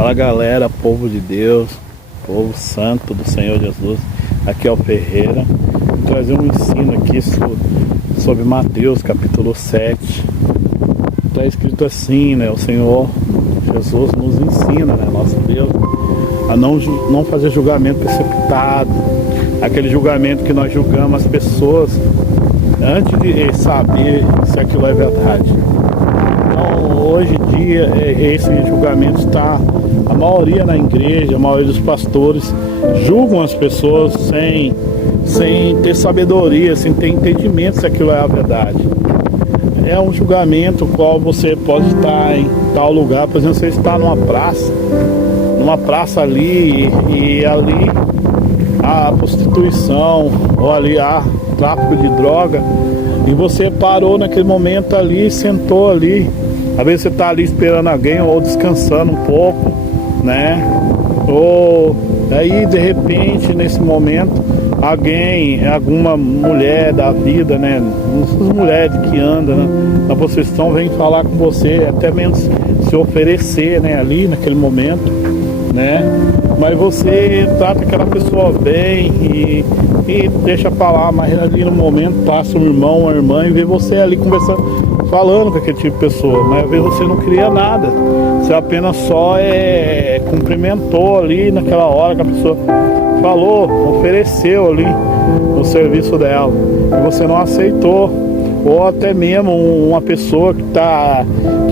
Fala galera, povo de Deus, povo santo do Senhor Jesus. Aqui é o Ferreira. Vou trazer um ensino aqui sobre Mateus capítulo 7. Está escrito assim, né? O Senhor Jesus nos ensina, né? Nosso Deus, a não fazer julgamento precipitado. Aquele julgamento que nós julgamos as pessoas antes de saber se aquilo é verdade. Então, hoje em dia, esse julgamento está, a maioria na igreja, a maioria dos pastores julgam as pessoas sem ter sabedoria, sem ter entendimento se aquilo é a verdade. É um julgamento qual você pode estar em tal lugar, por exemplo, você está numa praça ali, e ali há prostituição, ou ali há tráfico de droga, e você parou naquele momento ali, sentou ali. Às vezes você está ali esperando alguém ou descansando um pouco, né? Ou aí de repente nesse momento alguma mulher da vida, né? Essas mulheres que andam, né, na procissão, vem falar com você, até mesmo se oferecer, né? Ali naquele momento, né? Mas você trata aquela pessoa bem e deixa falar, mas ali no momento passa um irmão, uma irmã e vê você ali conversando, falando com aquele tipo de pessoa, mas às vezes você não queria nada, você apenas só cumprimentou ali naquela hora que a pessoa falou, ofereceu ali o serviço dela e você não aceitou. Ou até mesmo uma pessoa que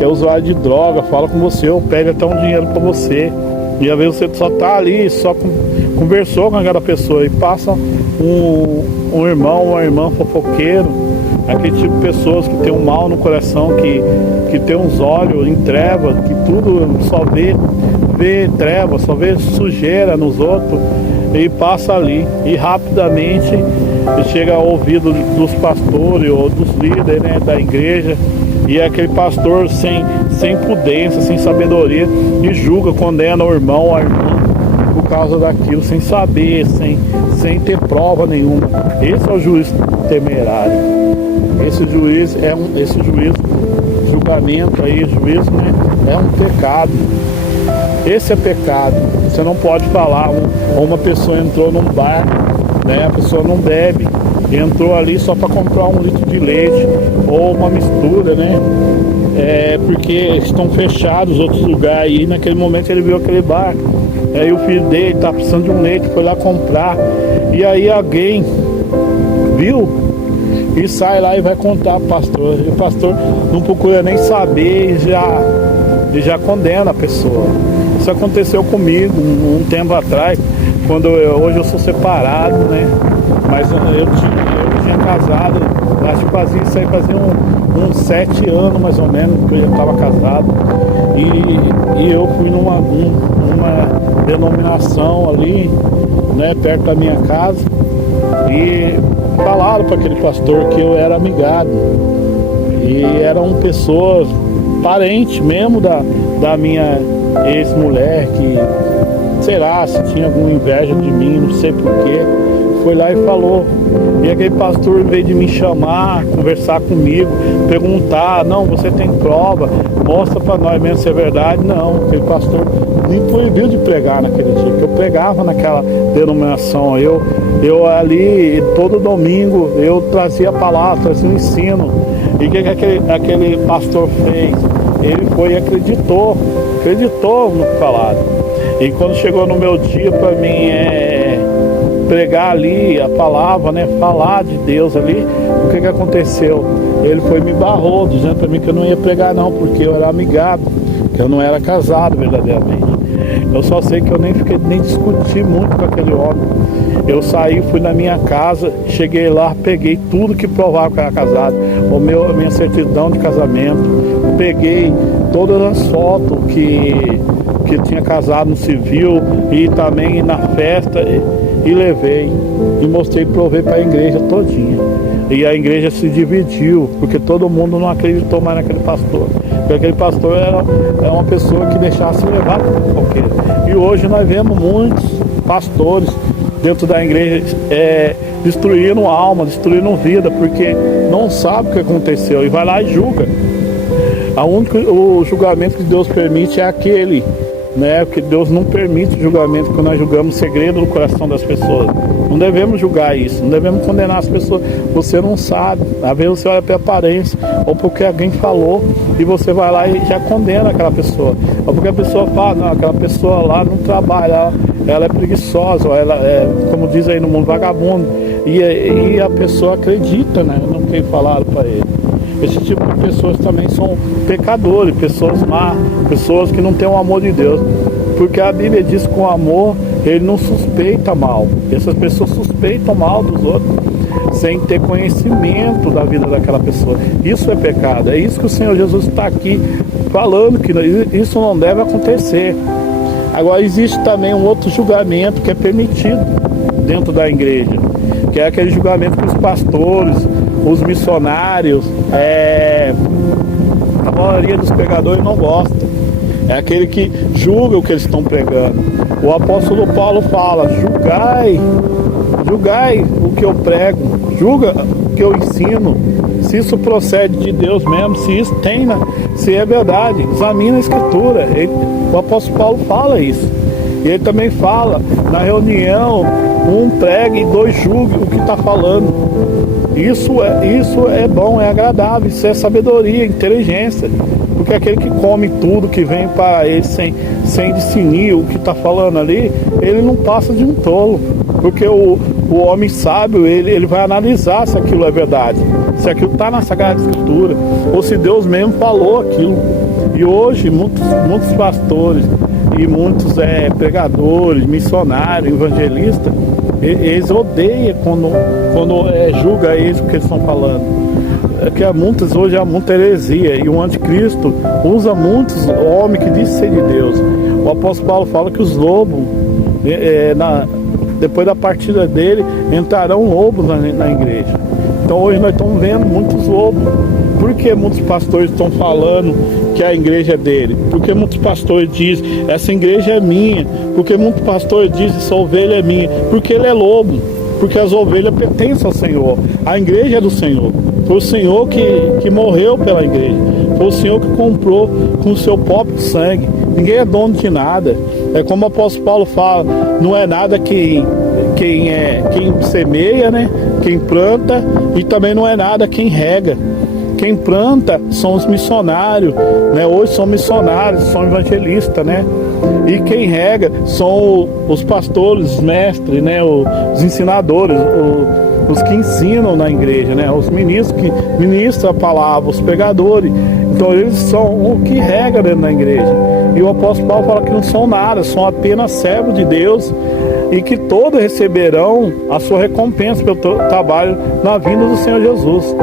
é usuário de droga, fala com você ou pede até um dinheiro para você, e às vezes você só tá ali, só conversou com aquela pessoa e passa um irmão, uma irmã fofoqueiro, aquele tipo de pessoas que tem um mal no coração, que tem uns olhos em trevas, que tudo só vê trevas, só vê sujeira nos outros, e passa ali e rapidamente chega ao ouvido dos pastores ou dos líderes, né, da igreja, e é aquele pastor sem prudência, sem sabedoria, e julga, condena o irmão ou a irmã por causa daquilo, sem saber, sem ter prova nenhuma. Esse é o juiz temerário. Esse julgamento aí, juízo, né, é um pecado. Esse é pecado. Você não pode falar, uma pessoa entrou num bar, né, a pessoa não bebe, entrou ali só para comprar um litro de leite ou uma mistura, né? Porque estão fechados outros lugares, e naquele momento ele viu aquele bar, aí o filho dele tá precisando de um leite, foi lá comprar, e aí alguém viu e sai lá e vai contar pro pastor, e o pastor não procura nem saber e já condena a pessoa. Isso aconteceu comigo um tempo atrás, hoje eu sou separado, né? Mas eu tinha casado, acho que fazia isso aí, fazia uns 7 anos mais ou menos que eu já estava casado, e eu fui numa denominação ali, né, perto da minha casa, e falaram para aquele pastor que eu era amigado, e eram pessoas parentes mesmo da minha ex-mulher, que sei lá, se tinha alguma inveja de mim, não sei porquê, foi lá e falou. E aquele pastor, em vez de me chamar, conversar comigo, perguntar, não, você tem prova, mostra para nós mesmo se é verdade, não. Aquele pastor me proibiu de pregar naquele dia, porque eu pregava naquela denominação. Eu ali, todo domingo, eu trazia a palavra, trazia o ensino. E o que aquele pastor fez? Ele foi e acreditou no que falaram. E quando chegou no meu dia para mim pregar ali a palavra, né, falar de Deus ali, o que aconteceu? Ele foi e me barrou, dizendo para mim que eu não ia pregar não, porque eu era amigado, que eu não era casado verdadeiramente. Eu só sei que eu nem discuti muito com aquele homem. Eu saí, fui na minha casa, cheguei lá, peguei tudo que provava que eu era casado, a minha certidão de casamento, peguei todas as fotos que tinha casado no civil e também na festa, e levei e mostrei, provei para a igreja todinha. E a igreja se dividiu, porque todo mundo não acreditou mais naquele pastor, porque aquele pastor era uma pessoa que deixasse levar por qualquer. E hoje nós vemos muitos pastores dentro da igreja destruindo alma, destruindo vida, porque não sabe o que aconteceu e vai lá e julga. O julgamento que Deus permite é aquele né? Porque Deus não permite julgamento quando nós julgamos o segredo do coração das pessoas. Não devemos julgar isso, não devemos condenar as pessoas. Você não sabe, às vezes você olha pela aparência, ou porque alguém falou, e você vai lá e já condena aquela pessoa. Ou porque a pessoa fala, não, aquela pessoa lá não trabalha, ela é preguiçosa, ou ela é, como diz aí no mundo, vagabundo. E a pessoa acredita, né, no que falaram para ele. Esse tipo de pessoas também são pecadores, pessoas más, pessoas que não têm o amor de Deus. Porque a Bíblia diz que com amor ele não suspeita mal. Essas pessoas suspeitam mal dos outros, sem ter conhecimento da vida daquela pessoa. Isso é pecado. É isso que o Senhor Jesus está aqui falando, que isso não deve acontecer. Agora existe também um outro julgamento que é permitido dentro da igreja, que é aquele julgamento que os pastores, os missionários, a maioria dos pregadores não gosta. É aquele que julga o que eles estão pregando. O apóstolo Paulo fala: julgai o que eu prego, julga o que eu ensino, se isso procede de Deus mesmo, se isso se é verdade, examina a escritura. O apóstolo Paulo fala isso. E ele também fala, na reunião, um pregue e dois julgue o que está falando. Isso é bom, é agradável, isso é sabedoria, inteligência. Porque aquele que come tudo que vem para ele sem discernir o que está falando ali, ele não passa de um tolo. Porque o homem sábio, ele vai analisar se aquilo é verdade, se aquilo está na Sagrada Escritura, ou se Deus mesmo falou aquilo. E hoje muitos pastores e muitos pregadores, missionários, evangelistas, eles odeiam quando julga eles o que eles estão falando. Que hoje há muita heresia, e o anticristo usa muitos homens que dizem ser de Deus. O apóstolo Paulo fala que os lobos, depois da partida dele, entrarão lobos na igreja. Então hoje nós estamos vendo muitos lobos. Por que muitos pastores estão falando que a igreja é dele? Porque muitos pastores dizem, essa igreja é minha. Porque muitos pastores dizem, essa ovelha é minha. Porque ele é lobo. Porque as ovelhas pertencem ao Senhor. A igreja é do Senhor. Foi o Senhor que morreu pela igreja. Foi o Senhor que comprou com o seu próprio sangue. Ninguém é dono de nada. É como o apóstolo Paulo fala, não é nada quem semeia, né? Quem planta, e também não é nada quem rega. Quem planta são os missionários, né? Hoje são missionários, são evangelistas, né? E quem rega são os pastores, os mestres, né? Os ensinadores, os que ensinam na igreja, né? Os ministros que ministram a palavra, os pregadores. Então eles são o que rega dentro da igreja. E o apóstolo Paulo fala que não são nada, são apenas servos de Deus, e que todos receberão a sua recompensa pelo trabalho na vinda do Senhor Jesus.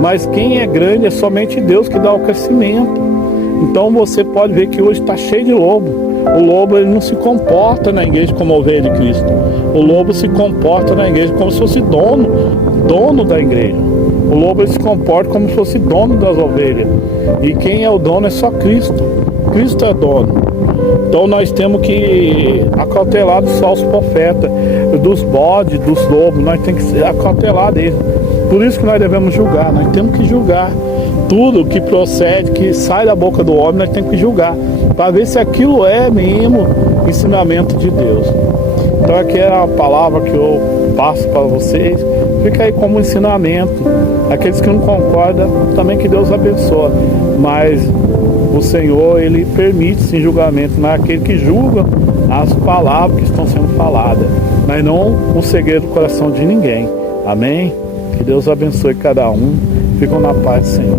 Mas quem é grande é somente Deus que dá o crescimento. Então você pode ver que hoje está cheio de lobo. O lobo, ele não se comporta na igreja como ovelha de Cristo. O lobo se comporta na igreja como se fosse dono da igreja. O lobo, ele se comporta como se fosse dono das ovelhas. E quem é o dono é só Cristo. Cristo é dono. Então nós temos que acautelar dos falsos profetas, dos bodes, dos lobos. Nós temos que acautelar deles. Por isso que nós devemos julgar. Nós temos que julgar tudo que procede, que sai da boca do homem. Nós temos que julgar, para ver se aquilo é mesmo ensinamento de Deus. Então aqui é a palavra que eu passo para vocês. Fica aí como ensinamento. Aqueles que não concordam, também que Deus abençoe. Mas o Senhor, ele permite sim julgamento naquele que julga as palavras que estão sendo faladas, mas não o segredo do coração de ninguém. Amém? Que Deus abençoe cada um. Ficam na paz do Senhor.